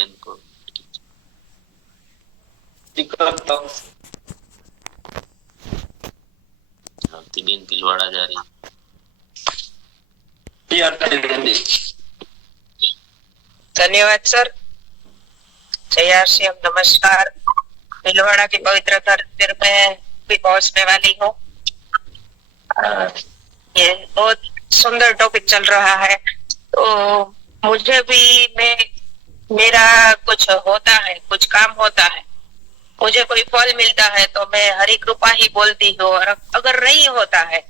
बहन को दिक्कत। आरती बहन भीलवाड़ा जा रही। धन्यवाद सर। जयाश्याम नमस्कार। भीलवाड़ा की पवित्र धरती में भी पहुंचने वाली हूँ। ये बहुत सुंदर टॉपिक चल रहा है। तो मुझे भी मेरा कुछ होता है, कुछ काम होता है, मुझे कोई फल मिलता है तो मैं हरि कृपा ही बोलती हूँ, और अगर नहीं होता है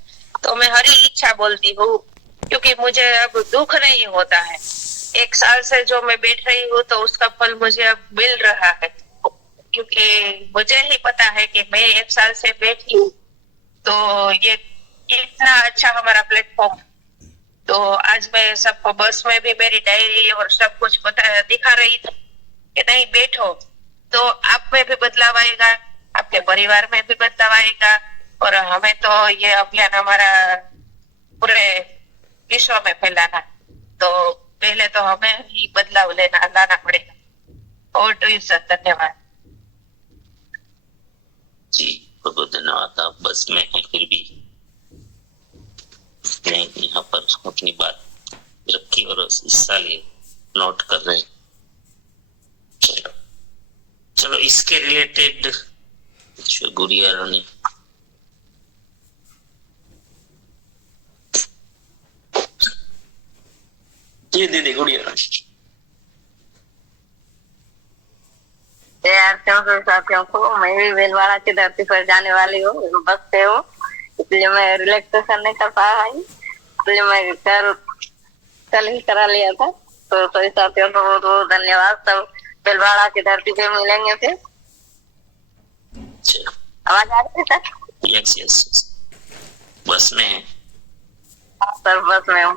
तो मैं हरि इच्छा बोलती हूँ, क्योंकि मुझे अब दुख नहीं होता है। 1 साल से जो मैं बैठ रही हूँ तो उसका फल मुझे अब मिल रहा है, क्योंकि मुझे ही पता है कि मैं 1 साल से बैठी हूँ। तो ये इतना अच्छा हमारा प्लेटफॉर्म। तो आज मैं सबको बस में भी मेरी डायरी और सब कुछ दिखा रही थी कि नहीं बैठो, तो आप में भी बदलाव आएगा, आपके परिवार में भी बदलाव आएगा, और हमें तो ये अभियान हमारा पूरे विश्व में फैलाना। तो पहले तो हमें ही बदलाव लाना पड़ेगा। और तो सर धन्यवाद जी। बहुत बहुत धन्यवाद। आप बस में हैं फिर भी यहाँ पर अपनी बात रखी और हिस्सा लिए, नोट कर रहे हैं। चलो इसके रिलेटेड गुड़िया रानी जी दीदी गुड़िया रानी। साथियों को, मैं भी भीलवाड़ा की धरती पर जाने वाली हूँ, बस से हूँ, इसलिए मैं रिलैक्सेशन नहीं कर पाया है, इसलिए मैं कल ही करा लिया था। तो सभी साथियों को बहुत बहुत धन्यवाद। सब भीलवाड़ा की धरती पे मिलेंगे फिर। आवाज आ रही है सर? यस यस, बस में है। हाँ सर, बस में हूँ।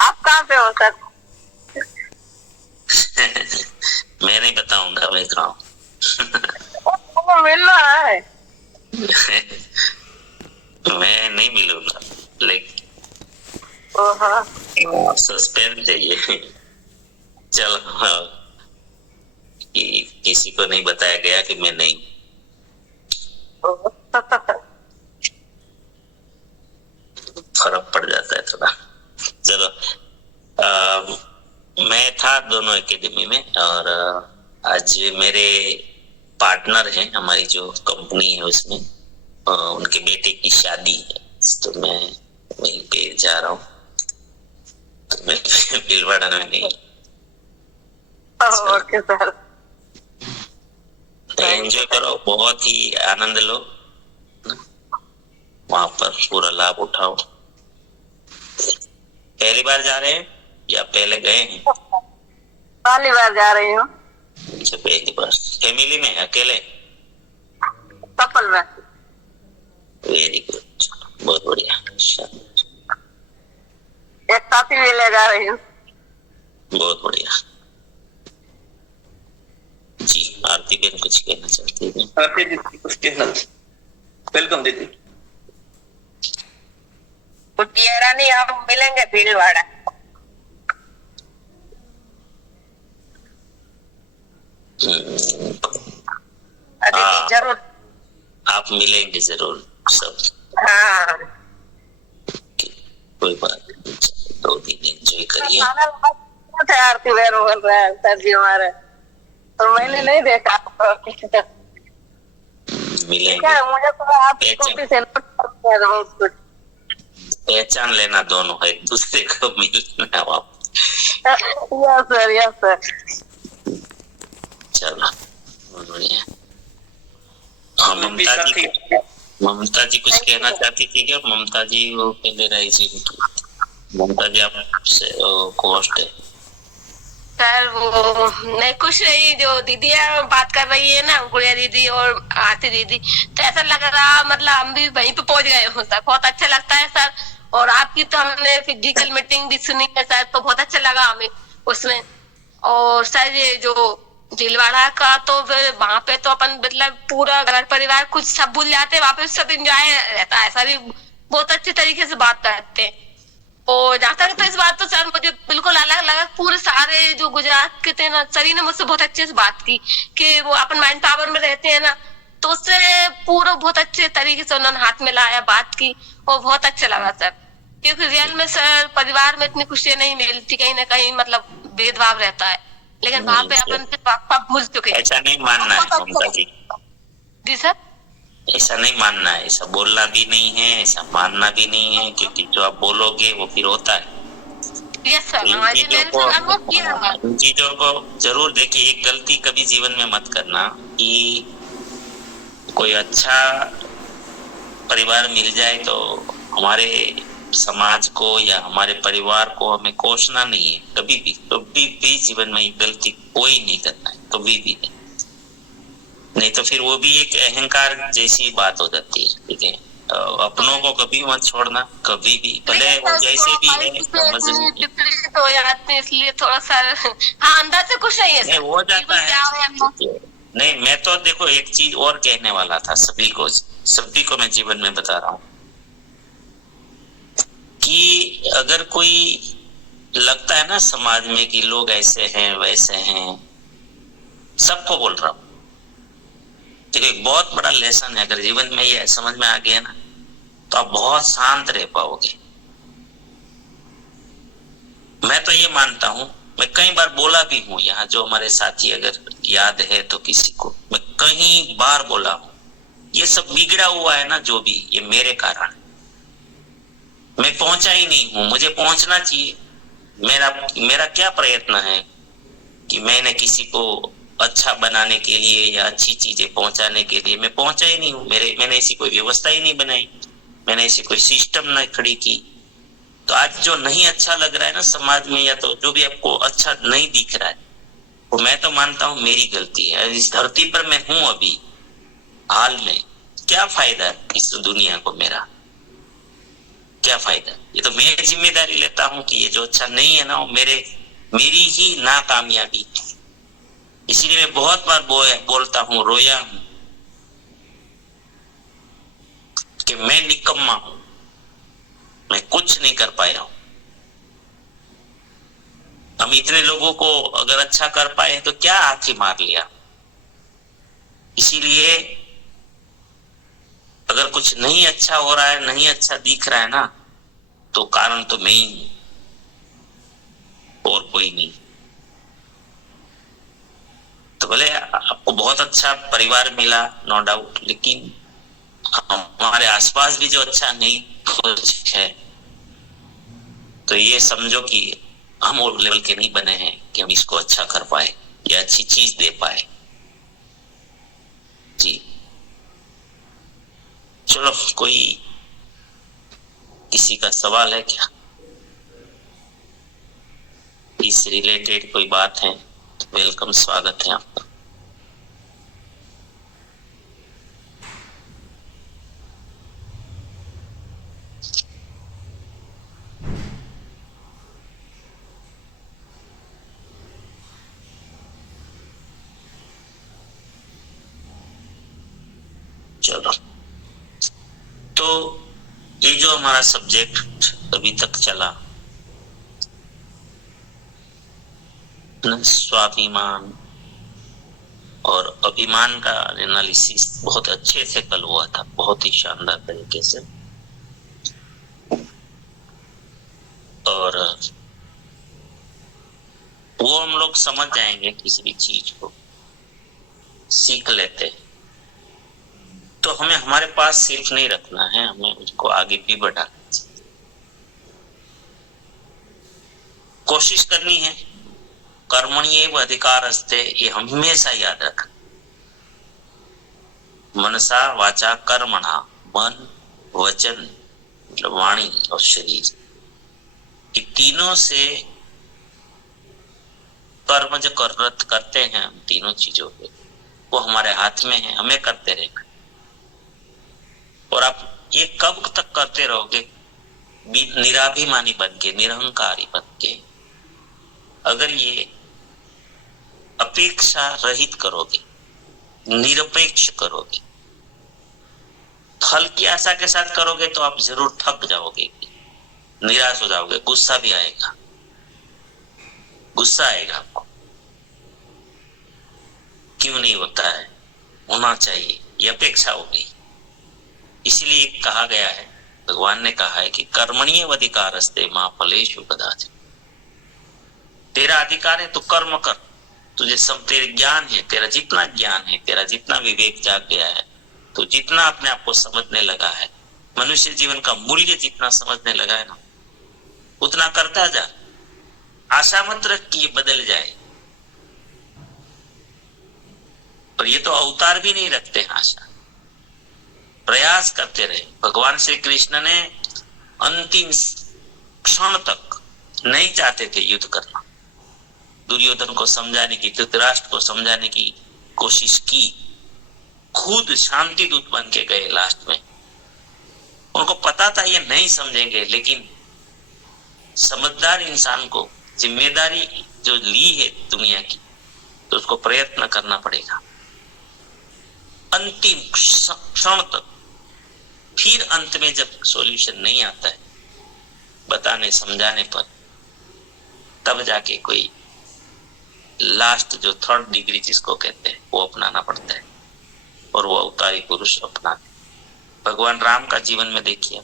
आप कहाँ पे हो सर? मैं नहीं बताऊंगा, मैं कहाँ हूँ। मिलना है। मैं नहीं मिलूंगा, लेकिन सस्पेंस है ये। चलो, किसी को नहीं बताया गया कि मैं नहीं। फर्क पड़ जाता है थोड़ा। चलो, मैं था दोनों एकेडमी में, और आज मेरे पार्टनर हैं, हमारी जो कंपनी है उसमें उनके बेटे की शादी है, तो मैं वहीं पे जा रहा हूँ। तो मैं भीलवाड़ा में नहीं। ओके सर, एंजॉय करो, बहुत ही आनंद लो, वहां पर पूरा लाभ उठाओ। पहली बार जा रहे हैं या पहले गए हैं? पहली बार जा रही हूँ। अच्छा, पहली बार। फैमिली में, अकेले? कपल में। वेरी गुड, बहुत बढ़िया। एक साथी भी ले जा रही हूँ। बहुत बढ़िया जी। आरती बहन कुछ कहना चाहती है? आरती दीदी कुछ कहना। वेलकम दीदी। गुड़िया रानी, हम मिलेंगे भीलवाड़ा। जरूर आप मिलेंगे जरूर सब। हाँ, कोई बात नहीं, 2 दिन एंजॉय करिए। आरती बहन बोल रहा है सर जी हमारे, तो मैंने नहीं देखा। मिलेंगे। मुझे तो आप कॉपी से बहुत कुछ पहचान लेना, दोनों एक दूसरे को मिलना वापस। Yes sir, yes sir. चलो, बहुत बढ़िया। हाँ, ममता जी कुछ कहना चाहती थी क्या? ममता जी वो पहले रही थी। ममता जी आपसे कोस्ट है सर, वो नहीं कुछ नहीं, जो दीदी बात कर रही है ना, गुड़िया दीदी और आरती दीदी, तो ऐसा लग रहा मतलब हम भी वहीं पे पहुंच गए हो सर। बहुत अच्छा लगता है सर। और आपकी तो हमने फिजिकल मीटिंग भी सुनी है सर, तो बहुत अच्छा लगा हमें उसमें। और सर ये जो भीलवाड़ा का, तो फिर वहाँ पे तो अपन मतलब पूरा घर परिवार कुछ सब भूल जाते हैं, वहाँ पे सब एंजॉय रहता है। सभी बहुत अच्छे तरीके से बात करते हैं, और जहाँ तक तो इस बात तो सर मुझे बिल्कुल अलग लगा। पूरे सारे जो गुजरात के थे ना सर, ने मुझसे बहुत अच्छे से बात की कि वो अपन माइंड पावर में रहते हैं ना, तो उससे पूरा बहुत अच्छे तरीके से उन्होंने हाथ में लाया, बात की, और बहुत अच्छा लगा सर। क्योंकि रियल में सर परिवार में इतनी खुशियां नहीं मिलती, कहीं ना कहीं मतलब भेदभाव रहता है, लेकिन वहां पे अपन पापा भूल चुके। ऐसा नहीं मानना है ममता जी। जी सर, ऐसा नहीं मानना है, ऐसा बोलना भी नहीं है, ऐसा मानना भी नहीं है, क्योंकि जो आप बोलोगे वो फिर होता है। यस सर, हाँ जी, मैंने सर अनुभव किया है। इन चीजों को जरूर देखिए। एक गलती कभी जीवन में मत करना कि कोई अच्छा परिवार मिल जाए तो हमारे समाज को या हमारे परिवार को हमें कोसना नहीं है। कभी भी जीवन में एक गलती कोई नहीं करना है, कभी भी नहीं तो फिर वो भी एक अहंकार जैसी बात हो जाती है। ठीक है, अपनों को कभी मत छोड़ना, कभी भी, भले वो जैसे भी है समझ हो जाते हैं, इसलिए थोड़ा सा हाँ अंदर से कुछ नहीं है नहीं हो जाता है। नहीं, मैं तो देखो एक चीज और कहने वाला था सभी को मैं जीवन में बता रहा हूँ कि अगर कोई लगता है ना समाज में कि लोग ऐसे हैं वैसे हैं, सबको बोल रहा हूँ, तो एक बहुत बड़ा लेसन है। अगर जीवन में ये समझ में आ गया ना तो आप बहुत शांत रह पाओगे। मैं तो ये मानता हूँ, मैं कई बार बोला भी हूँ यहाँ, जो हमारे साथी अगर याद है तो किसी को, मैं कई बार बोला हूँ ये सब बिगड़ा हुआ है ना जो भी, ये मेरे कारण। मैं पहुंचा ही नहीं हूं, मुझे पहुंचना चाहिए। मेरा क्या प्रयत्न है कि मैंने किसी को अच्छा बनाने के लिए या अच्छी चीजें पहुंचाने के लिए, मैं पहुंचा ही नहीं हूँ। मैंने ऐसी कोई व्यवस्था ही नहीं बनाई, मैंने ऐसी कोई सिस्टम नहीं खड़ी की। तो आज जो नहीं अच्छा लग रहा है ना समाज में, या तो जो भी आपको अच्छा नहीं दिख रहा है, वो मैं तो मानता हूँ मेरी गलती है। इस धरती पर मैं हूं अभी हाल में, क्या फायदा है इस दुनिया को मेरा, क्या फायदा? ये तो मैं जिम्मेदारी लेता हूँ कि ये जो अच्छा नहीं है ना वो मेरी ही नाकामयाबी। इसीलिए मैं बहुत बार बोलता हूँ, रोया हूं कि मैं निकम्मा हूं, मैं कुछ नहीं कर पाया हूं। हम इतने लोगों को अगर अच्छा कर पाए तो क्या आखिर मार लिया। इसीलिए अगर कुछ नहीं अच्छा हो रहा है, नहीं अच्छा दिख रहा है ना, तो कारण तो मैं ही हूं और कोई नहीं। तो भले आपको बहुत अच्छा परिवार मिला, नो डाउट, लेकिन हमारे आसपास भी जो अच्छा नहीं कुछ है, तो ये समझो कि हम वो लेवल के नहीं बने हैं कि हम इसको अच्छा कर पाए या अच्छी चीज दे पाए। जी चलो, कोई किसी का सवाल है क्या? इस रिलेटेड कोई बात है तो वेलकम, स्वागत है आपका। चलो, तो ये जो हमारा सब्जेक्ट अभी तक चला, स्वाभिमान और अभिमान का एनालिसिस बहुत अच्छे से कल हुआ था, बहुत ही शानदार तरीके से। और वो हम लोग समझ जाएंगे, किसी भी चीज को सीख लेते हैं तो हमें हमारे पास सिर्फ नहीं रखना है, हमें उसको आगे भी बढ़ाना चाहिए, कोशिश करनी है। कर्मण्येव अधिकारस्ते, ये हमेशा याद रखना। मनसा वाचा कर्मणा, मन वचन मतलब वाणी और शरीर, ये तीनों से कर्म जो करते हैं हम तीनों चीजों पे, वो हमारे हाथ में है, हमें करते रहना। और आप ये कब तक करते रहोगे? निराभिमानी बन के, निरहंकारी बन के। अगर ये अपेक्षा रहित करोगे, निरपेक्ष करोगे, फल की आशा के साथ करोगे तो आप जरूर थक जाओगे। निराश हो जाओगे, गुस्सा भी आएगा, गुस्सा आएगा आपको। क्यों नहीं होता है? होना चाहिए, ये अपेक्षा होगी। इसलिए कहा गया है, भगवान ने कहा है कि कर्मण्येवाधिकारस्ते मा फलेषु कदाचित्। तेरा अधिकार है तो कर्म कर। तुझे सब तेरे ज्ञान है, तेरा जितना ज्ञान है, तेरा जितना विवेक जाग गया है, तो जितना अपने आप को समझने लगा है, मनुष्य जीवन का मूल्य जितना समझने लगा है ना, उतना करता जा। आशा मत रख कि ये बदल जाए। पर ये तो अवतार भी नहीं रखते आशा, प्रयास करते रहे। भगवान श्री कृष्ण ने अंतिम क्षण तक नहीं चाहते थे युद्ध करना। दुर्योधन को समझाने की, धृतराष्ट्र को समझाने की कोशिश की, खुद शांति दूत बन के गए लास्ट में। उनको पता था ये नहीं समझेंगे, लेकिन समझदार इंसान को जिम्मेदारी जो ली है दुनिया की, तो उसको प्रयत्न करना पड़ेगा अंतिम क्षण तक। फिर अंत में जब सॉल्यूशन नहीं आता है बताने समझाने पर, तब जाके कोई लास्ट जो थर्ड डिग्री जिसको कहते हैं वो अपनाना पड़ता है, और वो अवतारी पुरुष अपनाते। भगवान राम का जीवन में देखिए,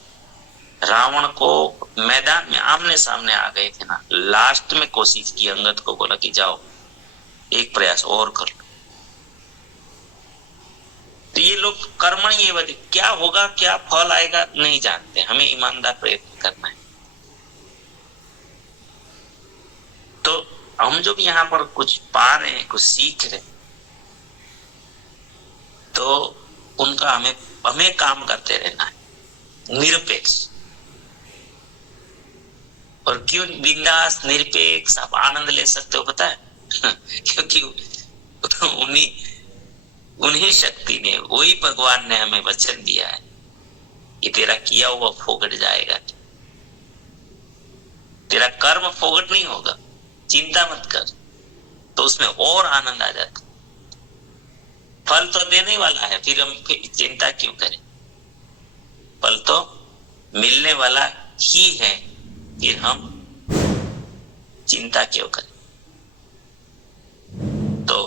रावण को मैदान में आमने सामने आ गए थे ना, लास्ट में कोशिश की, अंगद को बोला कि जाओ एक प्रयास और कर लो। तो ये लोग कर्मण्येवादि, क्या होगा क्या फल आएगा नहीं जानते, हमें ईमानदार प्रयत्न करना है। तो हम जो भी यहाँ पर कुछ पा रहे हैं, कुछ सीख रहे हैं, तो उनका हमें काम करते रहना है, निरपेक्ष। और क्यों बिंदास निरपेक्ष आप आनंद ले सकते हो पता है? क्योंकि उन्हीं शक्ति ने, वही भगवान ने हमें वचन दिया है कि तेरा किया हुआ फोगट जाएगा, तेरा कर्म फोगट नहीं होगा, चिंता मत कर। तो उसमें और आनंद आ जाता। फल तो देने वाला है, फिर हम चिंता क्यों करें? फल तो मिलने वाला ही है, फिर हम चिंता क्यों करें? तो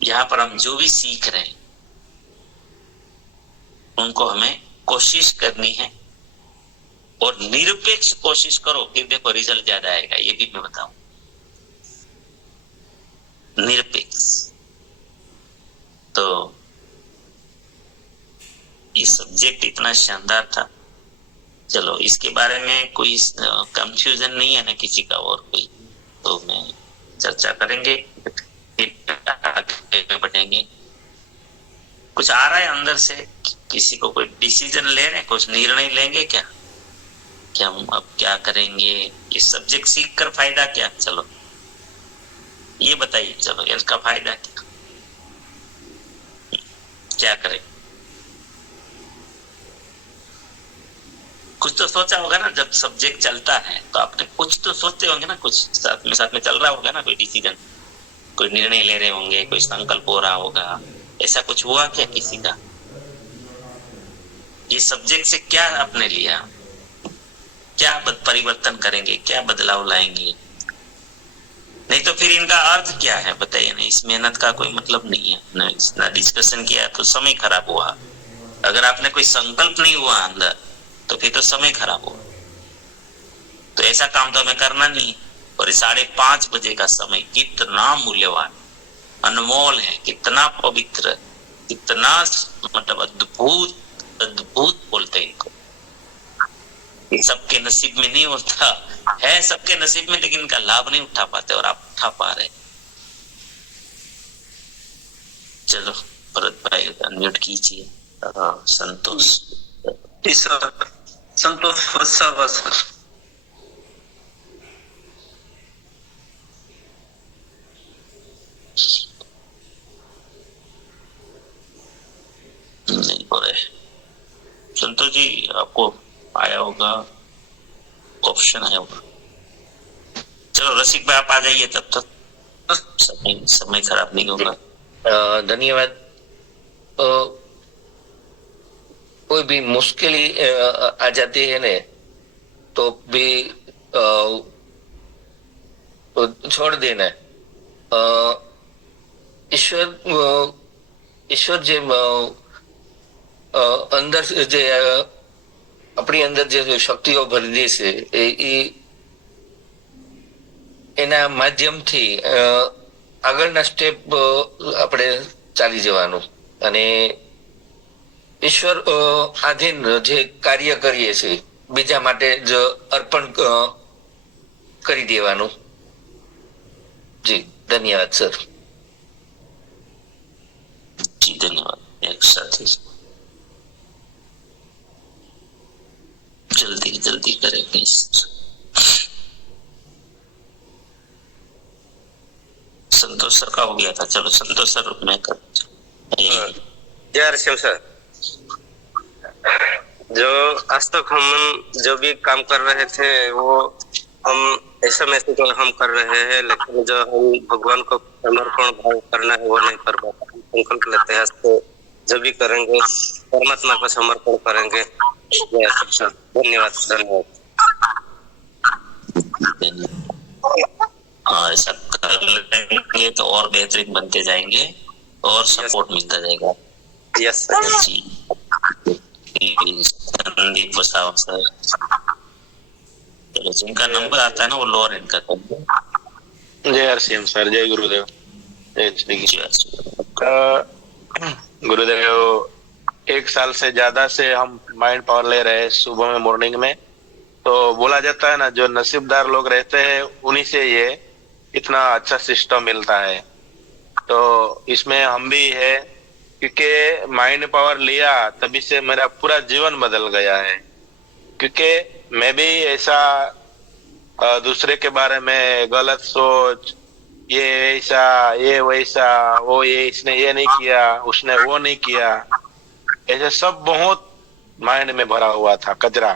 यहाँ पर हम जो भी सीख रहे हैं उनको हमें कोशिश करनी है, और निरपेक्ष कोशिश करो, फिर देखो रिजल्ट ज्यादा आएगा। ये भी मैं बताऊं, निरपेक्ष। तो ये सब्जेक्ट इतना शानदार था। चलो इसके बारे में कोई कंफ्यूजन नहीं है ना किसी का, और कोई तो मैं चर्चा करेंगे, आगे बढ़ेंगे। कुछ आ रहा है अंदर से, किसी को कोई डिसीजन ले रहे हैं, कुछ निर्णय लेंगे क्या कि हम अब क्या करेंगे, ये सब्जेक्ट सीख कर फायदा क्या? चलो ये बताइए, चलो इसका फायदा क्या करें? कुछ तो सोचा होगा ना, जब सब्जेक्ट चलता है तो आपने कुछ तो सोचते होंगे ना, कुछ साथ में चल रहा होगा ना, कोई डिसीजन, कोई निर्णय ले रहे होंगे, कोई संकल्प हो रहा होगा। ऐसा कुछ हुआ क्या किसी का? ये सब्जेक्ट से क्या आपने लिया, क्या परिवर्तन करेंगे, क्या बदलाव लाएंगे? नहीं तो फिर इनका अर्थ क्या है बताइए ना। इस मेहनत का कोई मतलब नहीं है ना, इतना डिस्कशन किया तो समय खराब हुआ। अगर आपने कोई संकल्प नहीं हुआ अंदर तो फिर तो समय खराब हुआ। तो ऐसा काम तो हमें करना नहीं। और 5:30 बजे का समय कितना मूल्यवान, अनमोल है, कितना पवित्र, कितना मतलब अद्भुत अद्भुत बोलते हैं इनको। ये सबके नसीब में नहीं होता है, सबके नसीब में, लेकिन इनका लाभ नहीं उठा पाते, और आप उठा पा रहे। चलो भरत भाई अनम्यूट कीजिए। संतोष संतोष वत्सल नहीं हो रहे। संतोष जी आपको आया होगा, ऑप्शन आया होगा। चलो रसिक भाई आप आ जाइए, तब तक समय खराब नहीं होगा। धन्यवाद। कोई भी मुश्किल आ जाती है ने, तो भी छोड़ देना है। ईश्वर जे અંદર જે આપણી અંદર જે શક્તિઓ ભરી દે છે એ એના માધ્યમથી આગળના સ્ટેપ આપણે ચાલી જવાનું અને ઈશ્વર આધીન જે કાર્ય કરીએ છીએ બીજા માટે જ અર્પણ કરી દેવાનું। જી ધન્યવાદ સર। जी धन्यवाद। एक साथी जल्दी जल्दी करेंगे। संतोष सर का हो गया था, चलो संतोष सर मैं कर। जय हरिश्चंद्र सर, जो आज तक हम जो भी काम कर रहे थे वो हम ऐसा महसूस हम कर रहे हैं, लेकिन जो हम भगवान को समर्पण भाव करना है वो नहीं कर पाते। संकल्प लेते हैं तो जो भी करेंगे परमात्मा को समर्पण करेंगे। धन्यवाद धन्यवाद। ऐसा कर लेंगे तो और बेहतरीन बनते जाएंगे और सपोर्ट मिलता जाएगा। Yes sir. Sandeep Vasav sir, चलो जिनका नंबर आता है ना वो लोअर एंड का कर दो। जय हरसिम सर, जय गुरुदेव। गुरुदेव, 1 साल से ज्यादा से हम माइंड पावर ले रहे हैं सुबह में, मॉर्निंग में। तो बोला जाता है ना, जो नसीबदार लोग रहते हैं उन्हीं से ये इतना अच्छा सिस्टम मिलता है। तो इसमें हम भी है, क्योंकि माइंड पावर लिया तभी से मेरा पूरा जीवन बदल गया है। क्योंकि मैं भी ऐसा दूसरे के बारे में गलत सोच, ये ऐसा ये वैसा, वो ये इसने ये नहीं किया, उसने वो नहीं किया, ऐसे सब बहुत माइंड में भरा हुआ था कचरा।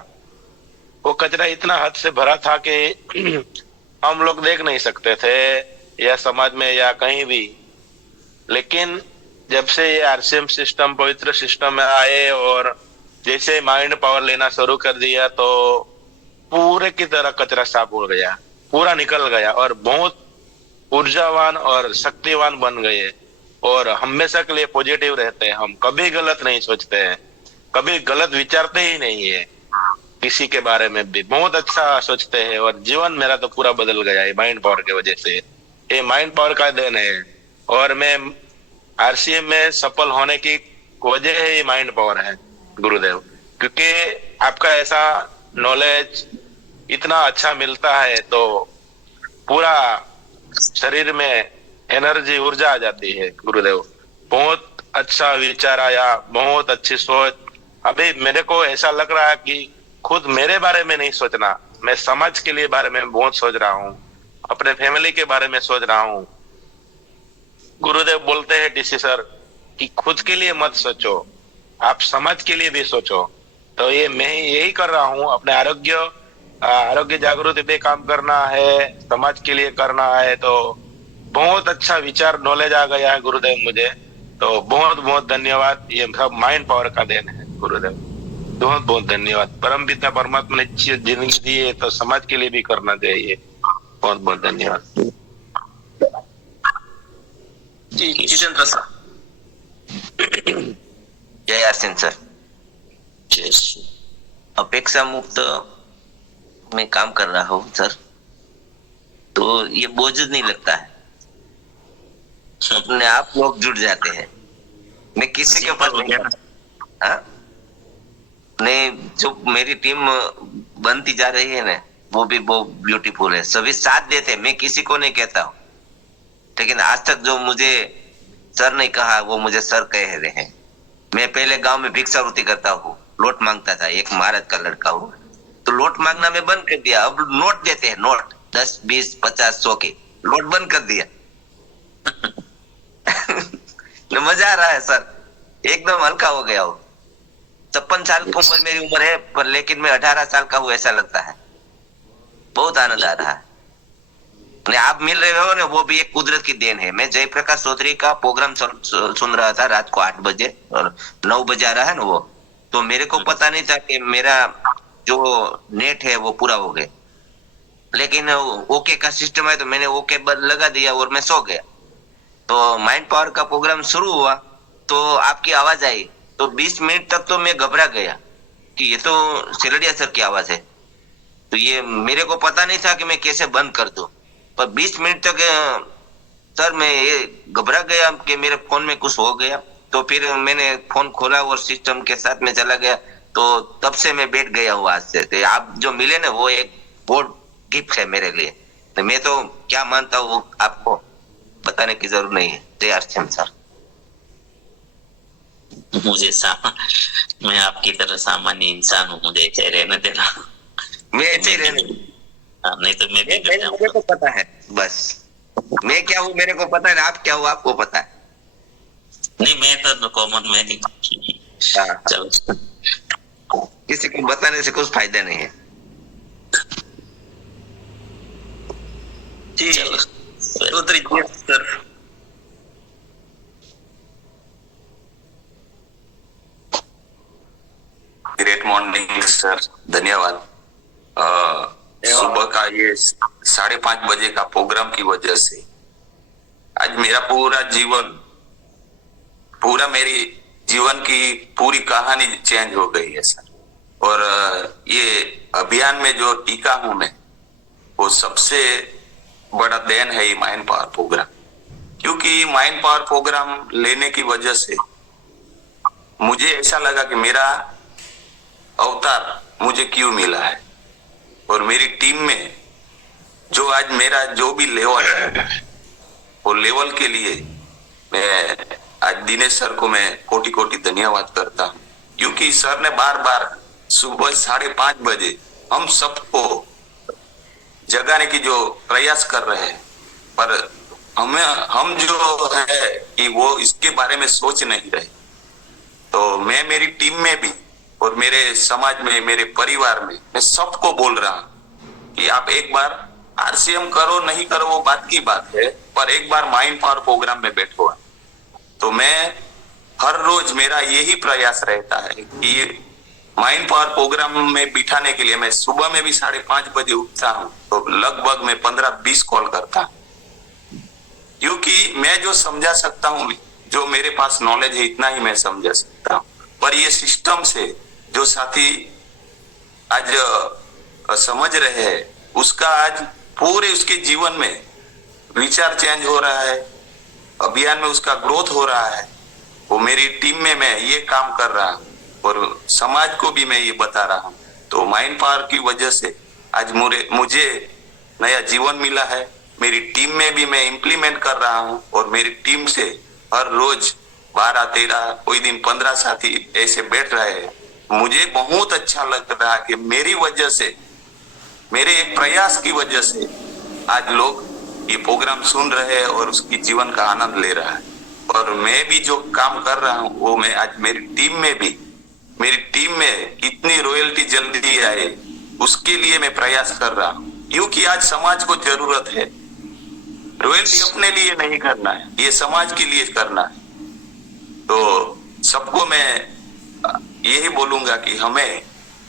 वो कचरा इतना हद से भरा था कि हम लोग देख नहीं सकते थे, या समाज में या कहीं भी। लेकिन जब से ये आरसीएम सिस्टम, पवित्र सिस्टम में आए और जैसे माइंड पावर लेना शुरू कर दिया तो पूरे की तरह कचरा साफ हो गया, पूरा निकल गया और बहुत ऊर्जावान और शक्तिवान बन गए। और हमेशा के लिए पॉजिटिव रहते हैं, हम कभी गलत नहीं सोचते हैं, कभी गलत विचारते ही नहीं है, किसी के बारे में भी बहुत अच्छा सोचते हैं। और जीवन मेरा तो पूरा बदल गया है माइंड पावर की वजह से। ये माइंड पावर का देन है और मैं आरसीएम में सफल होने की वजह है ये माइंड पावर है गुरुदेव। क्योंकि आपका ऐसा नॉलेज इतना अच्छा मिलता है तो पूरा शरीर में एनर्जी, ऊर्जा आ जाती है गुरुदेव। बहुत अच्छा विचार आया, बहुत अच्छी सोच। अभी मेरे को ऐसा लग रहा है कि खुद मेरे बारे में नहीं सोचना, मैं समाज के लिए बारे में बहुत सोच रहा हूँ, अपने फैमिली के बारे में सोच रहा हूँ। गुरुदेव बोलते हैं डीसी सर कि खुद के लिए मत सोचो, आप समाज के लिए भी सोचो। तो ये मैं यही कर रहा हूँ, अपने आरोग्य जागृति पे काम करना है, समाज के लिए करना है। तो बहुत अच्छा विचार, नॉलेज आ गया है गुरुदेव मुझे। तो बहुत बहुत धन्यवाद, ये सब माइंड पावर का देन है गुरुदेव। बहुत बहुत धन्यवाद। परमपिता परमात्मा ने अच्छी जिंदगी दी है तो समाज के लिए भी करना चाहिए। बहुत बहुत धन्यवाद। जितेंद्र सर। जय आसिन सर। जय श्री। अपेक्षा मुक्त में काम कर रहा हूँ सर, तो ये बोझ नहीं लगता है, अपने आप लोग जुड़ जाते हैं। मैं किसी के ऊपर नहीं, जो मेरी टीम बनती जा रही है ना, वो भी बहुत ब्यूटीफुल है, सभी साथ देते हैं। मैं किसी को नहीं कहता हूँ, लेकिन आज तक जो मुझे सर नहीं कहा वो मुझे सर कह रहे हैं। मैं पहले गांव में भिक्षावृत्ति करता हूँ, लोट मांगता था, एक महाराज का लड़का हूँ, तो लोट मांगना मैं बंद कर दिया। अब नोट देते हैं, नोट 10, 20, 50, 100 के नोट बंद कर दिया। मजा आ रहा है सर, एकदम हल्का हो गया हूँ। 56 साल की उम्र मेरी उम्र है, पर लेकिन मैं 18 साल का हूँ ऐसा लगता है। बहुत आनंद आ रहा है। आप मिल रहे हो ना, वो भी एक कुदरत की देन है। मैं जयप्रकाश चौधरी का प्रोग्राम सुन रहा था रात को 8 बजे और 9 बजे आ रहा है ना वो, तो मेरे को पता नहीं था कि मेरा जो नेट है वो पूरा हो गया, लेकिन ओके का सिस्टम है तो मैंने ओके लगा दिया और मैं सो गया। तो माइंड पावर का प्रोग्राम शुरू हुआ तो आपकी आवाज आई, तो 20 मिनट तक तो मैं घबरा गया कि ये तो सिलडिया सर की आवाज है। तो ये मेरे को पता नहीं था कि मैं कैसे बंद कर दूं, पर 20 मिनट तक सर मैं ये घबरा गया कि मेरे फोन में कुछ हो गया। तो फिर मैंने फोन खोला और सिस्टम के साथ में चला गया, तो तब से मैं बैठ गया हूँ आज से। तो आप जो मिले ना वो एक बोर्ड गिफ्ट है मेरे लिए। तो मैं तो क्या मानता हूँ वो आपको बताने की जरूरत नहीं है। जय आरसीएम सर। मैं आपकी तरह सामान्य इंसान हूँ, मुझे ऐसे रहने देना। मैं ऐसे ही रहने नहीं तो मैं भी मेरे को पता है, बस मैं क्या हूँ मेरे को पता है, आप क्या हो आपको पता है। नहीं मैं तो कॉमन मैन ही। चलो किसी को बताने से कुछ फायदा नहीं है। Chaudhary sir great morning sir, धन्यवाद। सुबह का ये 5:30 बजे का प्रोग्राम की वजह से आज मेरा मेरी जीवन की पूरी कहानी चेंज हो गई है सर। और ये अभियान में जो टीका हूं मैं, वो सबसे बड़ा देन है ये माइंड पावर प्रोग्राम। क्योंकि माइंड पावर प्रोग्राम लेने की वजह से मुझे ऐसा लगा कि मेरा अवतार मुझे क्यों मिला है, और मेरी टीम में जो आज मेरा जो भी लेवल है वो लेवल के लिए मैं आज दिनेश सर को मैं कोटि धन्यवाद करता हूँ। क्योंकि सर ने बार बार सुबह 5:30 बजे हम सबको जगाने की जो प्रयास कर रहे हैं, पर हम जो है कि वो इसके बारे में सोच नहीं रहे। तो मैं मेरी टीम में भी और मेरे समाज में, मेरे परिवार में, मैं सबको बोल रहा हूं कि आप एक बार आरसीएम करो नहीं करो वो बात की बात है, पर एक बार माइंड पावर प्रोग्राम में बैठो। तो मैं हर रोज मेरा यही प्रयास रहता है कि माइंड पावर प्रोग्राम में बिठाने के लिए मैं सुबह में भी 5:30 बजे उठता हूँ, तो लगभग मैं 15-20 कॉल करता हूँ। क्योंकि मैं जो समझा सकता हूँ, जो मेरे पास नॉलेज है इतना ही मैं समझा सकता हूँ। पर ये सिस्टम से जो साथी आज समझ रहे हैं, उसका आज पूरे उसके जीवन में विचार चेंज हो रहा है, अभियान में उसका ग्रोथ हो रहा है। वो मेरी टीम में मैं ये काम कर रहा हूँ और समाज को भी मैं ये बता रहा हूँ। तो माइंड पावर की वजह से आज मुझे नया जीवन मिला है। मेरी टीम में भी मैं इम्प्लीमेंट कर रहा हूँ और मेरी टीम से हर रोज 12-13 कोई दिन 15 साथी ऐसे बैठ रहे हैं। मुझे बहुत अच्छा लग रहा है कि मेरी वजह से, मेरे एक प्रयास की वजह से आज लोग ये प्रोग्राम सुन रहे हैं और उसकी जीवन का आनंद ले रहा है। और मैं भी जो काम कर रहा हूँ वो मैं आज मेरी टीम में कितनी रॉयल्टी जल्दी आए उसके लिए मैं प्रयास कर रहा हूँ। क्योंकि आज समाज को जरूरत है, रॉयल्टी अपने लिए नहीं करना है, ये समाज के लिए करना है। तो सबको मैं यही बोलूंगा कि हमें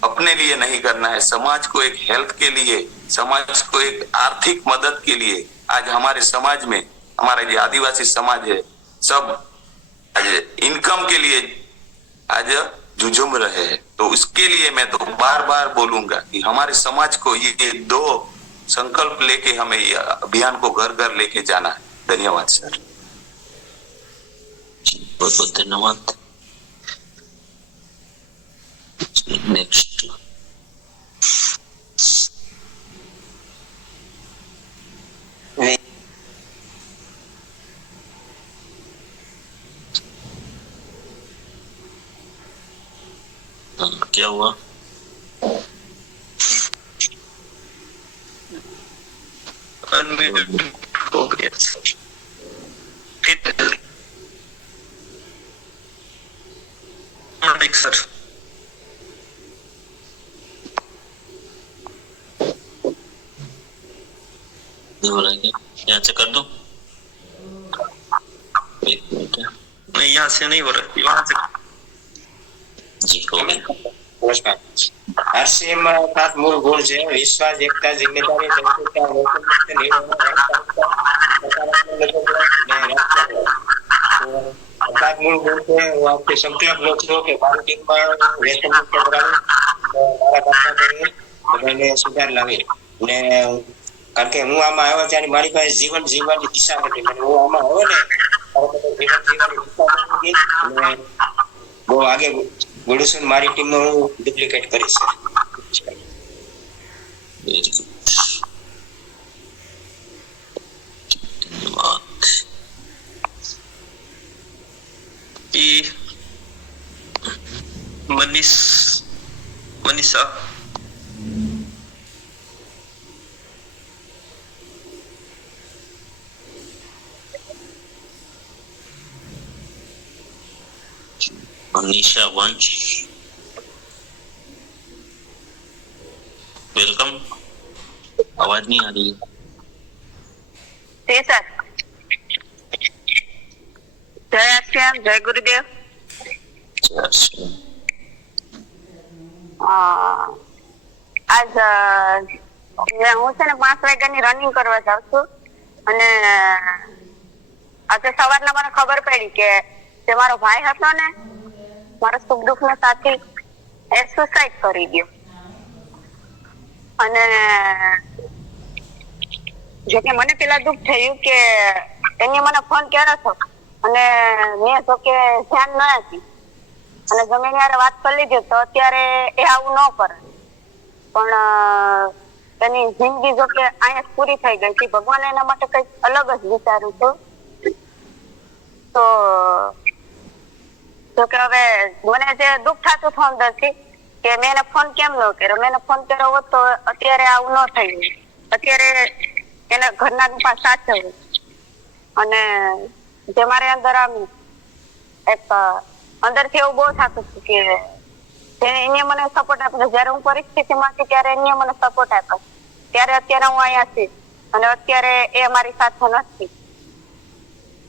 अपने लिए नहीं करना है, समाज को एक हेल्थ के लिए, समाज को एक आर्थिक मदद के लिए। आज हमारे समाज में, हमारा जो आदिवासी समाज है, सब आज इनकम के लिए आज जुझुम रहे हैं। तो उसके लिए मैं तो बार बार बोलूंगा कि हमारे समाज को ये 2 संकल्प लेके हमें ये अभियान को घर घर लेके जाना है। धन्यवाद सर। बहुत बहुत धन्यवाद। नेक्स्ट क्या हुआ? अनम्यूट हो गया सर। हो रहा है क्या? यहाँ से कर दो। एक मिनट, नहीं यहाँ से नहीं हो रहा, वहां से जी हो गया। RCM માં 7 મૂળ ગુણ છે: વિશ્વાસ, એકતા, જિમ્મેદારી, સંસ્કૃતતા, લોકોમુક્ત નિર્ણય, સાત મૂળ ગુણ છે. હું આપથી સંકલ્પ લઉં છું કે મારી ટીમમાં વ્યસન મુક્ત કરાવી, મારા કામમાં કરી બધાને સુધાર લાવી. ને કારણ કે હું આમાં આવ્યો ત્યારે મારી પાસે જીવન જીવવાની દિશા નથી. હું આમાં આવ્યો ને જીવન જીવવાની દિશા નથી અને બહુ આગે વળું મારી ટીમમાં હું ડુપ્લિકેટ કરીશ. મનીષા વંશ, वेलकम. आवाज नहीं आ रही जी सर. जय श्याम, जय गुरुदेव. આજ હું છે ને 5 વાગ્યાની રનિંગ કરવા જાઉં છું અને આજે સવારના મને ખબર પડી કે જે મારો ભાઈ હતો ને, મારો સુખ દુઃખ નો સાથી, એ સુસાઇડ કરી ગયો. અને જો કે મને પેલા દુઃખ થયું કે એને મને ફોન કર્યો હતો અને મેં જો કે ધ્યાન ન આપી અને જમીન યારે વાત કરી લીધી તો અત્યારે એ આવું ન કરે. પણ એની જિંદગી જો કે અહીંયા પૂરી થઈ ગઈ હતી. ભગવાને એના માટે કઈક અલગ જ વિચાર્યું હતું. તો જો કે હવે મને જે દુઃખ થતું હતું અંદરથી કે મેં એને ફોન કેમ ન કર્યો. મેં એને ફોન કર્યો હોત તો અત્યારે આવું ન થયું. અત્યારે એને ઘરના પાસે સાચવ્યું અને જે મારે અંદર આમ એક અંદરથી એવું બહુ થતું હતું કે એને મને સપોર્ટ આપ્યો. જયારે હું પરિસ્થિતિમાં હતી ત્યારે એને મને સપોર્ટ આપ્યો. ત્યારે અત્યારે હું અહીંયા છું અને અત્યારે એ મારી સાથે નથી.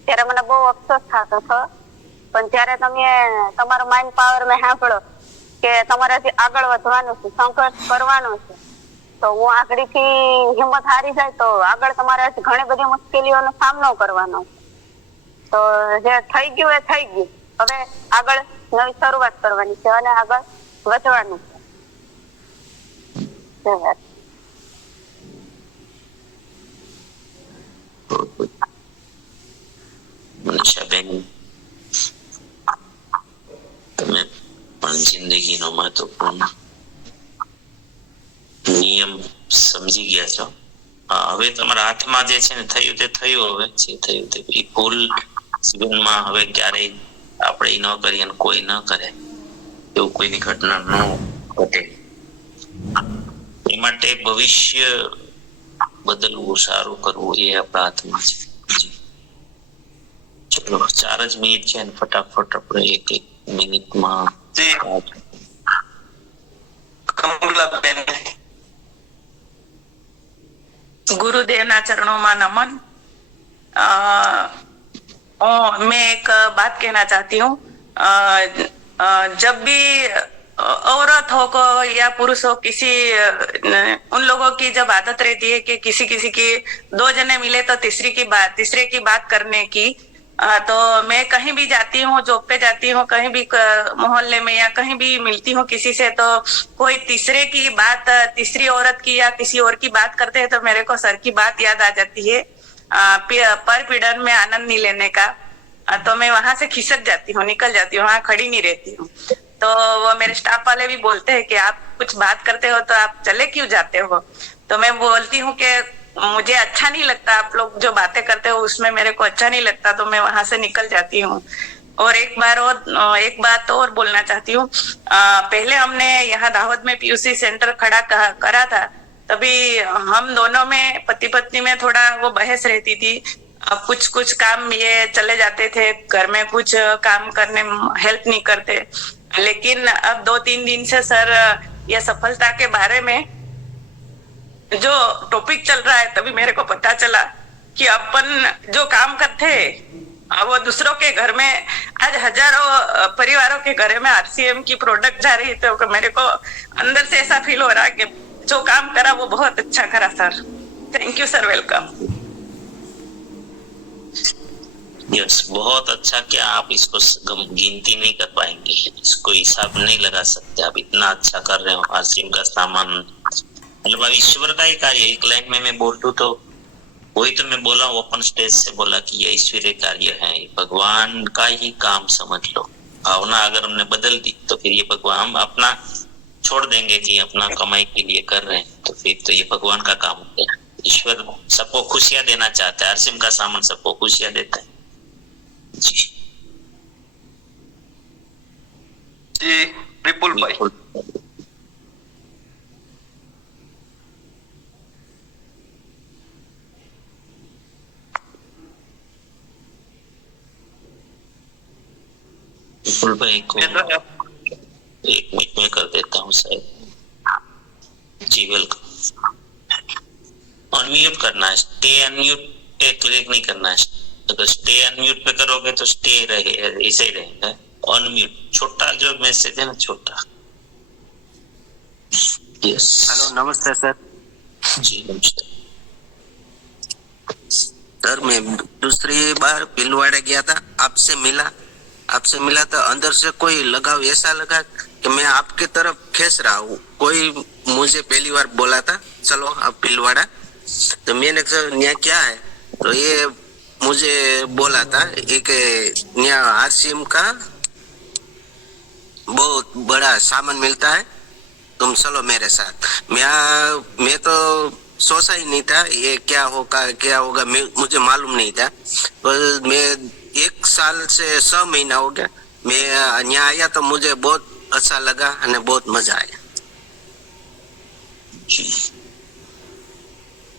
ત્યારે મને બહુ અફસોસ થતો હતો. પણ જયારે તમે તમારો માઇન્ડ પાવર મેં સાંભળો કે તમારાથી આગળ વધવાનું છે, સંઘર્ષ કરવાનો છે, તો હું આગળથી હિંમત હારી જાય તો આગળ તમારે ઘણી બધી મુશ્કેલીઓનો સામનો કરવાનો છે. તો જે થઈ ગયું એ થઈ ગયું. હવે આગળ નવી શરૂઆત કરવાની છે અને આગળ વધવાનું છે. મનીષાબેન, તમે પણ જિંદગીનો મહત્વપૂર્ણ નિયમ સમજી ગયા છો. હવે તમારા હાથમાં જે છે ને થયું તે થયું. હવે જે થયું તે ભૂલ જીવનમાં હવે ક્યારેય આપણે ન કરીએ અને કોઈ ન કરે એવું કોઈની ઘટના ન ઘટે. એ માટે ભવિષ્ય બદલવું, સારું કરવું એ આપણા હાથમાં છે. ચલો 4 જ મિનિટ છે અને ફટાફટ આપણે 1 મિનિટમાં गुरुदेवना चरणों में नमन. मैं एक बात कहना चाहती हूँ. जब भी औरत हो को या पुरुष हो, किसी उन लोगों की जब आदत रहती है कि किसी किसी की 2 जने मिले तो तीसरे की बात करने की. तो मैं कहीं भी जाती हूँ, जॉब पे जाती हूँ, कहीं भी मोहल्ले में या कहीं भी मिलती हूँ किसी से, तो कोई तीसरे की बात, तीसरी औरत की या किसी और की बात करते हैं तो मेरे को सर की बात याद आ जाती है, पर पीड़न में आनंद नहीं लेने का. तो मैं वहां से खिसक जाती हूँ, निकल जाती हूँ, वहां खड़ी नहीं रहती हूँ. तो वो मेरे स्टाफ वाले भी बोलते हैं कि आप कुछ बात करते हो तो आप चले क्यों जाते हो. तो मैं बोलती हूँ कि मुझे अच्छा नहीं लगता, आप लोग जो बातें करते हो उसमें मेरे को अच्छा नहीं लगता, तो मैं वहां से निकल जाती हूँ. और एक बात और बोलना चाहती हूँ. पहले हमने यहाँ दाहोद में पीयूसी सेंटर खड़ा करा था, तभी हम दोनों में पति पत्नी में थोड़ा वो बहस रहती थी. कुछ काम ये चले जाते थे घर में, कुछ काम करने हेल्प नहीं करते. लेकिन अब 2-3 दिन से सर ये सफलता के बारे में जो टॉपिक चल रहा है, तभी मेरे को पता चला कि अपन जो काम करते हैं वो दूसरों के घर में आज हजारों परिवारों के घर में आरसीएम की प्रोडक्ट जा रही थी, तो मेरे को अंदर से ऐसा फील हो रहा कि जो काम करा वो बहुत अच्छा करा sir. Thank you sir, welcome. Yes, बहुत अच्छा। क्या आप इसको गिनती नहीं कर पाएंगे, इसको हिसाब नहीं लगा सकते। आप इतना अच्छा कर रहे हो। आरसीएम का सामान मतलब ईश्वर का ही कार्य। एक लाइन में मैं बोल दूं तो वही तो मैं बोला, ओपन स्टेज से बोला कि ये ईश्वरीय कार्य है, भगवान का ही काम समझ लो। भावना अगर हमने बदल दी तो फिर ये भगवान, हम अपना छोड़ देंगे कि अपना कमाई के लिए कर रहे हैं, तो फिर तो ये भगवान का काम हो गया। ईश्वर सबको खुशियां देना चाहता है, आरसीएम का सामान सबको खुशियां देता है। जी जी, विपुल भाई। विपुल भाई को एक मिनट में कर देता हूँ साहब। जी वेलकम। अनम्यूट करना है, स्टे अनम्यूट पे क्लिक नहीं करना है। अगर स्टे अनम्यूट पे करोगे तो स्टे रहे, ऐसे ही रहेगा। अनम्यूट छोटा जो मैसेज है ना, छोटा। यस, हेलो, नमस्ते सर। जी नमस्ते सर, मैं दूसरी बार पिलवाड़े गया था, आपसे मिला तो अंदर से कोई लगाव ऐसा लगा कि मैं आपके तरफ खींच रहा हूँ। कोई मुझे पहली बार बोला था चलो अब पिलवाड़ा, तो मैंने कहा क्या है, तो ये मुझे बोला था एक आरसीएम का बहुत बड़ा सामान मिलता है, तुम चलो मेरे साथ। मैं तो सोचा ही नहीं था ये क्या होगा मुझे मालूम नहीं था। पर मैं 1 साल से 6 महीना हो गया मैं यहाँ आया, तो मुझे बहुत अच्छा लगा और बहुत मजा आया।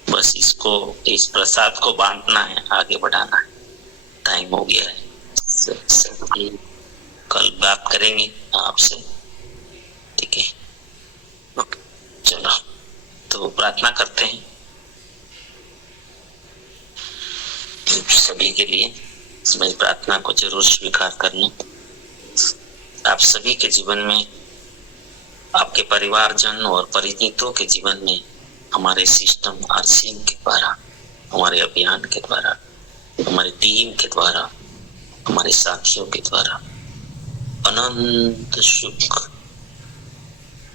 बस इस प्रसाद को बांटना है, आगे बढ़ाना है। टाइम हो गया है, कल बात करेंगे आपसे, ठीक है? चलो तो प्रार्थना करते हैं सभी के लिए। मेरी प्रार्थना को जरूर स्वीकार करना। आप सभी के जीवन में, आपके परिवारजन और परिचितों के जीवन में हमारे सिस्टम आरसीएम के द्वारा, हमारे अभियान के द्वारा, हमारी टीम के द्वारा, हमारे साथियों के द्वारा अनंत सुख,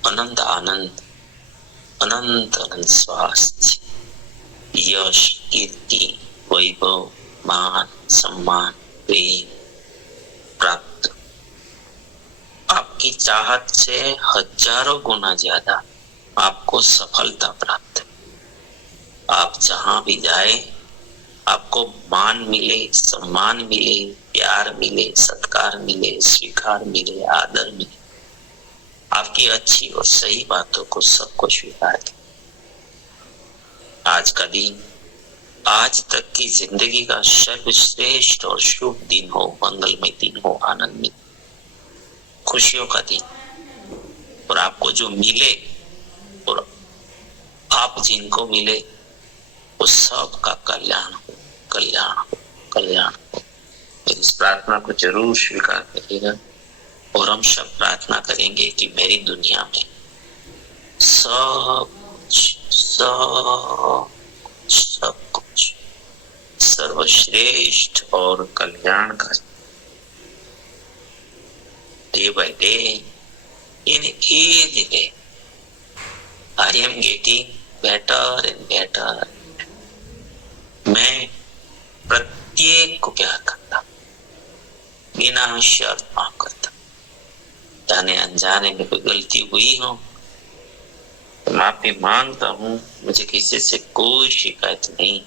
अनंत आनंद, अनंत अनंत स्वास्थ्य, यश, कीर्ति, वैभव, मान, सम्मान, प्रेम प्राप्त। आपकी चाहत से हजारों गुना ज्यादा आपको सफलता प्राप्त है। आप जहां भी जाए आपको मान मिले, सम्मान मिले, प्यार मिले, सत्कार मिले, स्वीकार मिले, आदर मिले। आपकी अच्छी और सही बातों को सबको स्वीकार करें। आज का दिन, आज तक की जिंदगी का सर्वश्रेष्ठ और शुभ दिन हो, मंगलमय दिन हो, आनंदमय, खुशियों का दिन। और आपको जो मिले और आप जिनको मिले वो सब का कल्याण हो, कल्याण हो, कल्याण हो। इस प्रार्थना को जरूर स्वीकार करिएगा। और हम सब प्रार्थना करेंगे कि मेरी दुनिया में सब कुछ सर्वश्रेष्ठ और कल्याण का day by day in age day I am getting better and better. मैं प्रत्येक को प्यार करता, बिना शर्त माफ करता। जाने अनजाने में कोई गलती हुई हो तो माफी मांगता हूँ। मुझे किसी से कोई शिकायत नहीं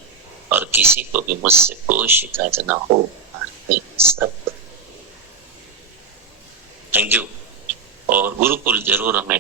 और किसी को भी मुझसे कोई शिकायत ना हो। Thank you. और गुरुकुल जरूर हमें